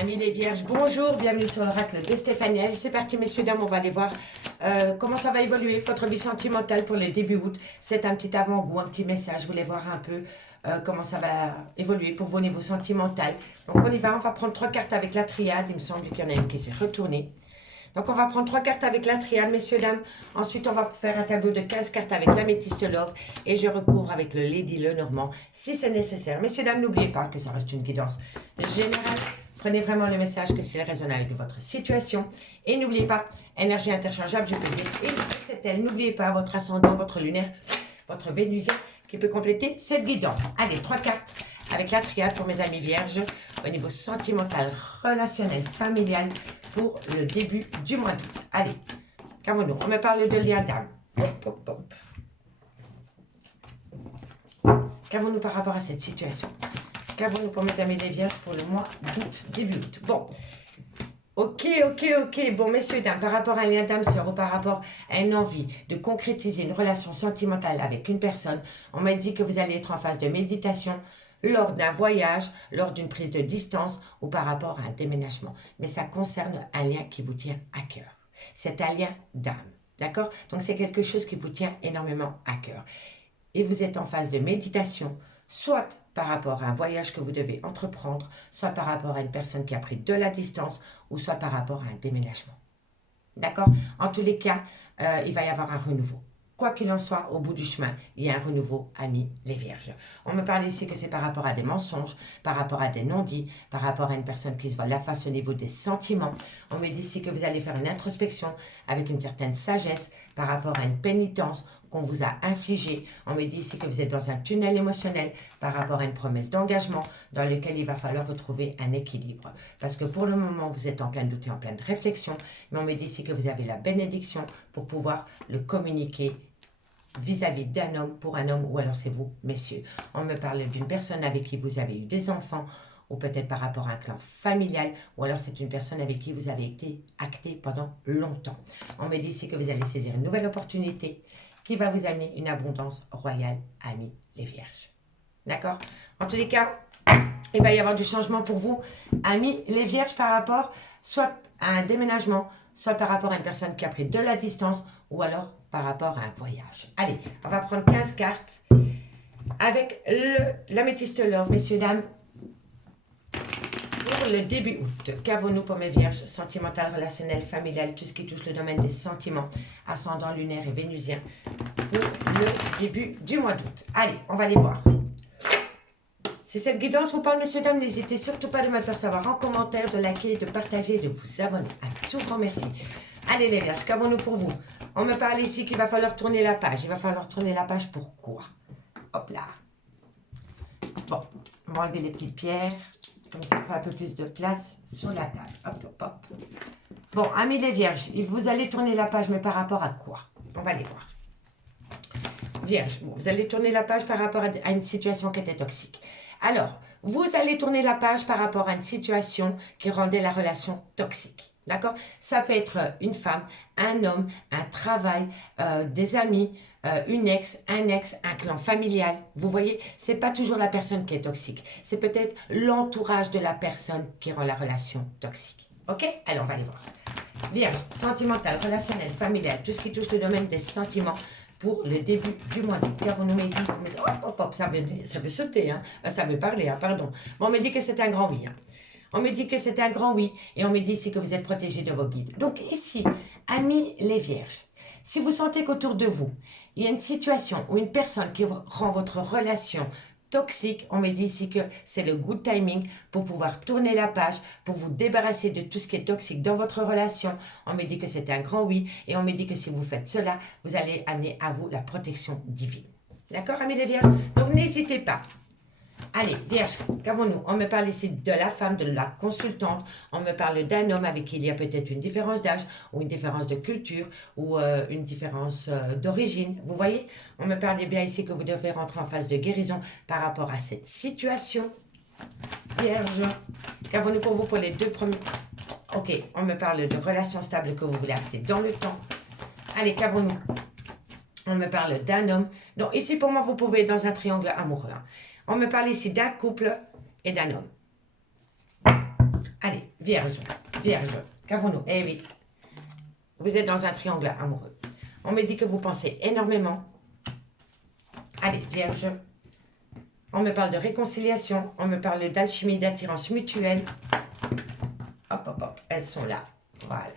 Amis les vierges, bonjour, bienvenue sur l'oracle de Stéphanie. C'est parti messieurs, dames, on va aller voir comment ça va évoluer, votre vie sentimentale pour le début août. C'est un petit avant-goût, un petit message, je voulais voir un peu comment ça va évoluer pour vos niveaux sentimentaux. Donc on y va, on va prendre 3 cartes avec la triade, il me semble qu'il y en a une qui s'est retournée. Donc on va prendre 3 cartes avec la triade, messieurs, dames. Ensuite on va faire un tableau de 15 cartes avec l'améthyste love et je recouvre avec le Lady Lenormand si c'est nécessaire. Messieurs, dames, n'oubliez pas que ça reste une guidance générale. Prenez vraiment le message que c'est raisonnable avec votre situation. Et n'oubliez pas, énergie interchangeable, je peux dire, et c'est elle. N'oubliez pas votre ascendant, votre lunaire, votre vénusien qui peut compléter cette guidance. Allez, 3 cartes avec la triade pour mes amis vierges au niveau sentimental, relationnel, familial pour le début du mois d'août. Allez, qu'avons-nous? On me parle de lien d'âme. Hop, hop, hop. Qu'avons-nous par rapport à cette situation? Qu'avons-nous pour mes amis les vierges pour le mois d'août, début août? Bon, ok. Bon, messieurs, dames, par rapport à un lien d'âme sœur ou par rapport à une envie de concrétiser une relation sentimentale avec une personne, on m'a dit que vous allez être en phase de méditation lors d'un voyage, lors d'une prise de distance ou par rapport à un déménagement. Mais ça concerne un lien qui vous tient à cœur. C'est un lien d'âme, d'accord? Donc, c'est quelque chose qui vous tient énormément à cœur. Et vous êtes en phase de méditation, soit par rapport à un voyage que vous devez entreprendre, soit par rapport à une personne qui a pris de la distance, ou soit par rapport à un déménagement. D'accord? En tous les cas, il va y avoir un renouveau. Quoi qu'il en soit, au bout du chemin, il y a un renouveau, amis les vierges. On me parle ici que c'est par rapport à des mensonges, par rapport à des non-dits, par rapport à une personne qui se voit la face au niveau des sentiments. On me dit ici que vous allez faire une introspection avec une certaine sagesse par rapport à une pénitence qu'on vous a infligée. On me dit ici que vous êtes dans un tunnel émotionnel par rapport à une promesse d'engagement dans lequel il va falloir retrouver un équilibre. Parce que pour le moment, vous êtes en plein doute et en pleine réflexion, mais on me dit ici que vous avez la bénédiction pour pouvoir le communiquer vis-à-vis d'un homme pour un homme, ou alors c'est vous, messieurs. On me parle d'une personne avec qui vous avez eu des enfants, ou peut-être par rapport à un clan familial, ou alors c'est une personne avec qui vous avez été acté pendant longtemps. On me dit ici que vous allez saisir une nouvelle opportunité qui va vous amener une abondance royale, amis les vierges. D'accord? En tous les cas, il va y avoir du changement pour vous, amis les vierges, par rapport soit à un déménagement, soit par rapport à une personne qui a pris de la distance, ou alors par rapport à un voyage. Allez, on va prendre 15 cartes avec l'améthyste love, messieurs, dames, pour le début août. Qu'avons-nous pour mes vierges? Sentimental, relationnel, familial, tout ce qui touche le domaine des sentiments, ascendant lunaire et vénusien, pour le début du mois d'août. Allez, on va les voir. Si cette guidance vous parle, messieurs, dames, n'hésitez surtout pas de me le faire savoir en commentaire, de liker, de partager et de vous abonner. Un tout grand merci. Allez les vierges, qu'avons-nous pour vous? On me parle ici qu'il va falloir tourner la page. Il va falloir tourner la page pourquoi? Hop là. Bon, on va enlever les petites pierres. Comme ça, fait un peu plus de place sur la table. Hop, hop, hop. Bon, amis les vierges, vous allez tourner la page, mais par rapport à quoi? On va les voir. Vierge, bon, vous allez tourner la page par rapport à une situation qui était toxique. Alors, vous allez tourner la page par rapport à une situation qui rendait la relation toxique. D'accord? Ça peut être une femme, un homme, un travail, des amis, une ex, un clan familial. Vous voyez, c'est pas toujours la personne qui est toxique. C'est peut-être l'entourage de la personne qui rend la relation toxique. Ok? Allez, on va aller voir. Vierge, sentimental, relationnel, familial, tout ce qui touche le domaine des sentiments pour le début du mois d'août. Qu'avons-nous dit? Ça veut sauter, hein? Ça veut parler, hein, pardon. Bon, on me dit que c'est un grand oui. Hein. On me dit que c'est un grand oui et on me dit ici que vous êtes protégés de vos guides. Donc ici, amis les vierges, si vous sentez qu'autour de vous, il y a une situation ou une personne qui rend votre relation toxique, on me dit ici que c'est le good timing pour pouvoir tourner la page, pour vous débarrasser de tout ce qui est toxique dans votre relation. On me dit que c'est un grand oui et on me dit que si vous faites cela, vous allez amener à vous la protection divine. D'accord, amis les vierges? Donc n'hésitez pas. Allez, vierge, qu'avons-nous? On me parle ici de la femme, de la consultante. On me parle d'un homme avec qui il y a peut-être une différence d'âge ou une différence de culture ou une différence d'origine. Vous voyez? On me parle bien ici que vous devez rentrer en phase de guérison par rapport à cette situation. Vierge, qu'avons-nous pour vous pour les 2 premiers? Ok, on me parle de relations stables que vous voulez acter dans le temps. Allez, qu'avons-nous? On me parle d'un homme. Donc ici, pour moi, vous pouvez être dans un triangle amoureux. Hein. On me parle ici d'un couple et d'un homme. Allez, Vierge, Vierge, qu'avons-nous? Eh oui, vous êtes dans un triangle amoureux. On me dit que vous pensez énormément. Allez, Vierge. On me parle de réconciliation. On me parle d'alchimie, d'attirance mutuelle. Hop, hop, hop. Elles sont là. Voilà.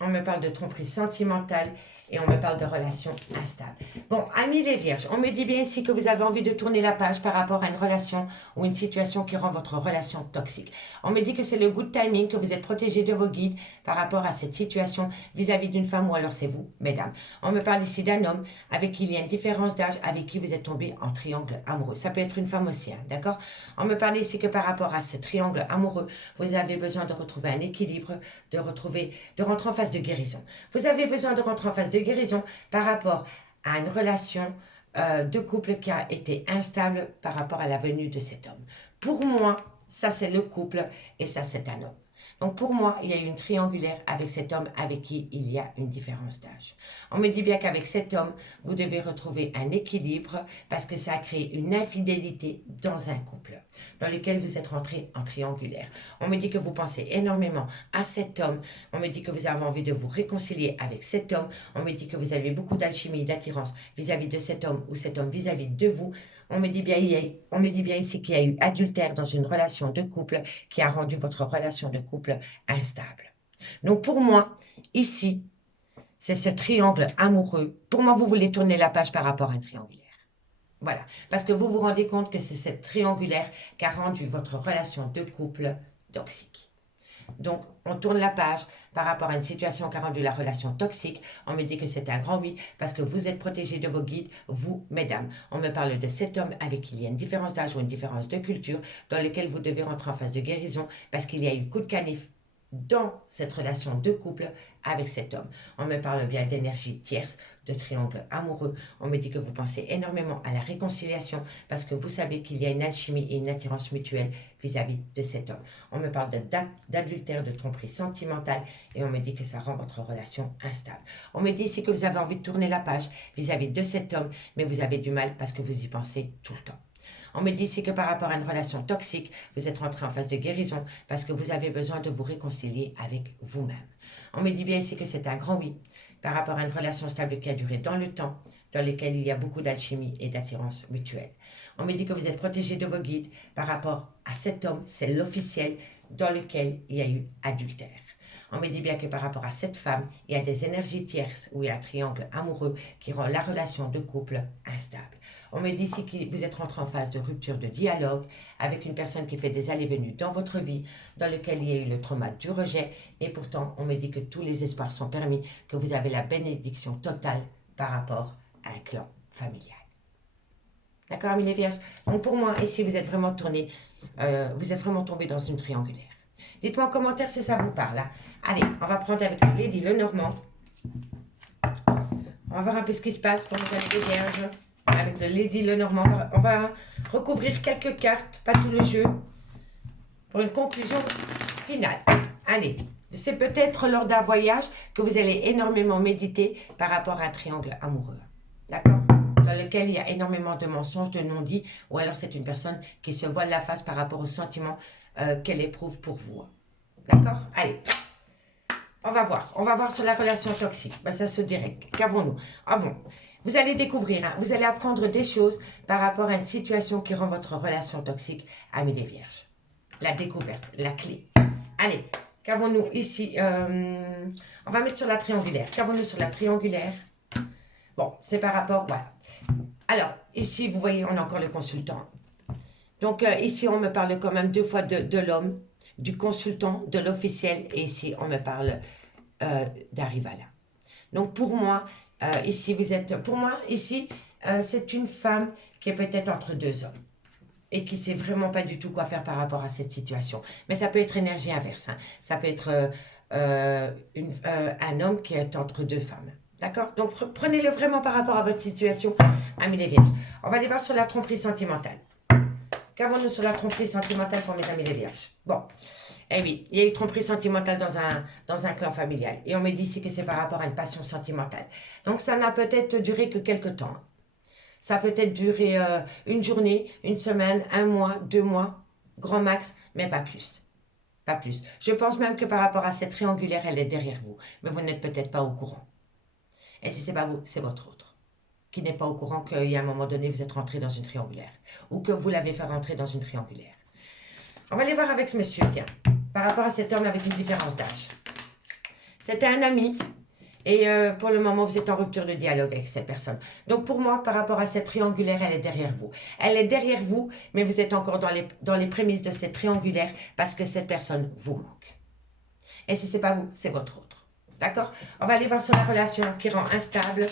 On me parle de tromperie sentimentale. Et on me parle de relations instables. Bon, amis les vierges, on me dit bien ici que vous avez envie de tourner la page par rapport à une relation ou une situation qui rend votre relation toxique. On me dit que c'est le good timing, que vous êtes protégé de vos guides par rapport à cette situation vis-à-vis d'une femme ou alors c'est vous, mesdames. On me parle ici d'un homme avec qui il y a une différence d'âge, avec qui vous êtes tombé en triangle amoureux. Ça peut être une femme aussi, hein, d'accord? On me parle ici que par rapport à ce triangle amoureux, vous avez besoin de retrouver un équilibre, de rentrer en phase de guérison. Vous avez besoin de rentrer en phase de guérison par rapport à une relation de couple qui a été instable par rapport à la venue de cet homme. Pour moi, ça c'est le couple et ça c'est un homme. Donc pour moi, il y a une triangulaire avec cet homme avec qui il y a une différence d'âge. On me dit bien qu'avec cet homme, vous devez retrouver un équilibre parce que ça a créé une infidélité dans un couple dans lequel vous êtes rentré en triangulaire. On me dit que vous pensez énormément à cet homme. On me dit que vous avez envie de vous réconcilier avec cet homme. On me dit que vous avez beaucoup d'alchimie et d'attirance vis-à-vis de cet homme ou cet homme vis-à-vis de vous. On me dit bien ici qu'il y a eu adultère dans une relation de couple qui a rendu votre relation de couple instable. Donc pour moi, ici, c'est ce triangle amoureux. Pour moi, vous voulez tourner la page par rapport à un triangulaire. Voilà, parce que vous vous rendez compte que c'est cette triangulaire qui a rendu votre relation de couple toxique. Donc, on tourne la page par rapport à une situation qui a rendu la relation toxique. On me dit que c'est un grand oui parce que vous êtes protégés de vos guides, vous, mesdames. On me parle de cet homme avec qui il y a une différence d'âge ou une différence de culture dans lequel vous devez rentrer en phase de guérison parce qu'il y a eu coup de canif dans cette relation de couple avec cet homme. On me parle bien d'énergie tierce, de triangle amoureux. On me dit que vous pensez énormément à la réconciliation parce que vous savez qu'il y a une alchimie et une attirance mutuelle vis-à-vis de cet homme. On me parle d'adultère, de tromperie sentimentale et on me dit que ça rend votre relation instable. On me dit ici que vous avez envie de tourner la page vis-à-vis de cet homme, mais vous avez du mal parce que vous y pensez tout le temps. On me dit ici que par rapport à une relation toxique, vous êtes rentré en phase de guérison parce que vous avez besoin de vous réconcilier avec vous-même. On me dit bien ici que c'est un grand oui par rapport à une relation stable qui a duré dans le temps, dans lequel il y a beaucoup d'alchimie et d'attirance mutuelle. On me dit que vous êtes protégé de vos guides par rapport à cet homme, c'est l'officiel, dans lequel il y a eu adultère. On me dit bien que par rapport à cette femme, il y a des énergies tierces ou il y a un triangle amoureux qui rend la relation de couple instable. On me dit ici que vous êtes rentré en phase de rupture de dialogue avec une personne qui fait des allées-venues dans votre vie, dans lequel il y a eu le trauma du rejet. Et pourtant, on me dit que tous les espoirs sont permis, que vous avez la bénédiction totale par rapport à un clan familial. D'accord, amis les vierges? Donc pour moi, ici, vous êtes vraiment tombé dans une triangulaire. Dites-moi en commentaire si ça vous parle. Hein. Allez, on va prendre avec Lady Lenormand. On va voir un peu ce qui se passe pour les amis les vierges. Avec le Lady Lenormand, on va recouvrir quelques cartes, pas tout le jeu, pour une conclusion finale. Allez, c'est peut-être lors d'un voyage que vous allez énormément méditer par rapport à un triangle amoureux. D'accord? Dans lequel il y a énormément de mensonges, de non-dits, ou alors c'est une personne qui se voile la face par rapport aux sentiments qu'elle éprouve pour vous. D'accord? Allez, on va voir sur la relation toxique. Ben, ça se dirait. Qu'avons-nous? Ah bon? Vous allez découvrir, hein, vous allez apprendre des choses par rapport à une situation qui rend votre relation toxique, amis les vierges. La découverte, la clé. Allez, qu'avons-nous ici? On va mettre sur la triangulaire. Qu'avons-nous sur la triangulaire? Bon, c'est par rapport, voilà. Alors, ici, vous voyez, on a encore le consultant. Donc, ici, on me parle quand même deux fois de l'homme, du consultant, de l'officiel. Et ici, on me parle d'un rival. Donc, pour moi, ici, c'est une femme qui est peut-être entre deux hommes. Et qui ne sait vraiment pas du tout quoi faire par rapport à cette situation. Mais ça peut être énergie inverse. Hein. Ça peut être un homme qui est entre deux femmes. D'accord? Donc, prenez-le vraiment par rapport à votre situation, amis les vierges. On va aller voir sur la tromperie sentimentale. Qu'avons-nous sur la tromperie sentimentale pour mes amis les vierges? Bon, eh oui, il y a eu tromperie sentimentale dans un clan familial. Et on me dit ici que c'est par rapport à une passion sentimentale. Donc, ça n'a peut-être duré que quelques temps. Ça a peut-être duré une journée, une semaine, un mois, 2 mois, grand max, mais pas plus. Pas plus. Je pense même que par rapport à cette triangulaire, elle est derrière vous. Mais vous n'êtes peut-être pas au courant. Et si ce n'est pas vous, c'est votre autre. Qui n'est pas au courant qu'il y a un moment donné, vous êtes rentré dans une triangulaire. Ou que vous l'avez fait rentrer dans une triangulaire. On va aller voir avec ce monsieur, tiens. Par rapport à cet homme avec une différence d'âge. C'était un ami. Et pour le moment, vous êtes en rupture de dialogue avec cette personne. Donc pour moi, par rapport à cette triangulaire, elle est derrière vous. Elle est derrière vous, mais vous êtes encore dans les prémices de cette triangulaire parce que cette personne vous manque. Et si ce n'est pas vous, c'est votre autre. D'accord? On va aller voir sur la relation qui rend instable.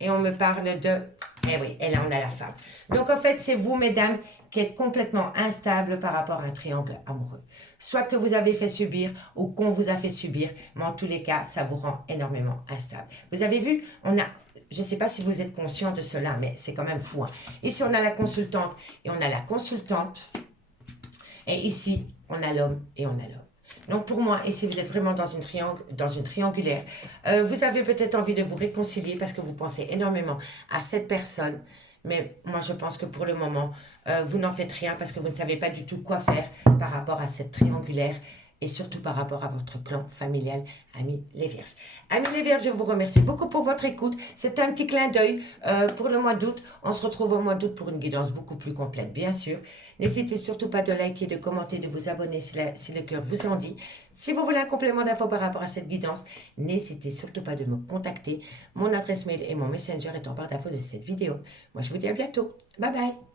Et on me parle de... Eh oui, et là on a la femme. Donc en fait, c'est vous, mesdames, qui êtes complètement instable par rapport à un triangle amoureux. Soit que vous avez fait subir ou qu'on vous a fait subir, mais en tous les cas, ça vous rend énormément instable. Vous avez vu, on a... Je ne sais pas si vous êtes conscient de cela, mais c'est quand même fou. Hein. Ici, on a la consultante et on a la consultante. Et ici, on a l'homme et on a l'homme. Donc pour moi, et si vous êtes vraiment dans une triangulaire, vous avez peut-être envie de vous réconcilier parce que vous pensez énormément à cette personne. Mais moi, je pense que pour le moment, vous n'en faites rien parce que vous ne savez pas du tout quoi faire par rapport à cette triangulaire et surtout par rapport à votre clan familial, amis les Vierges. Amis les Vierges, je vous remercie beaucoup pour votre écoute. C'était un petit clin d'œil pour le mois d'août. On se retrouve au mois d'août pour une guidance beaucoup plus complète, bien sûr. N'hésitez surtout pas de liker, de commenter, de vous abonner si le cœur vous en dit. Si vous voulez un complément d'infos par rapport à cette guidance, n'hésitez surtout pas de me contacter. Mon adresse mail et mon messenger est en barre d'infos de cette vidéo. Moi, je vous dis à bientôt. Bye bye.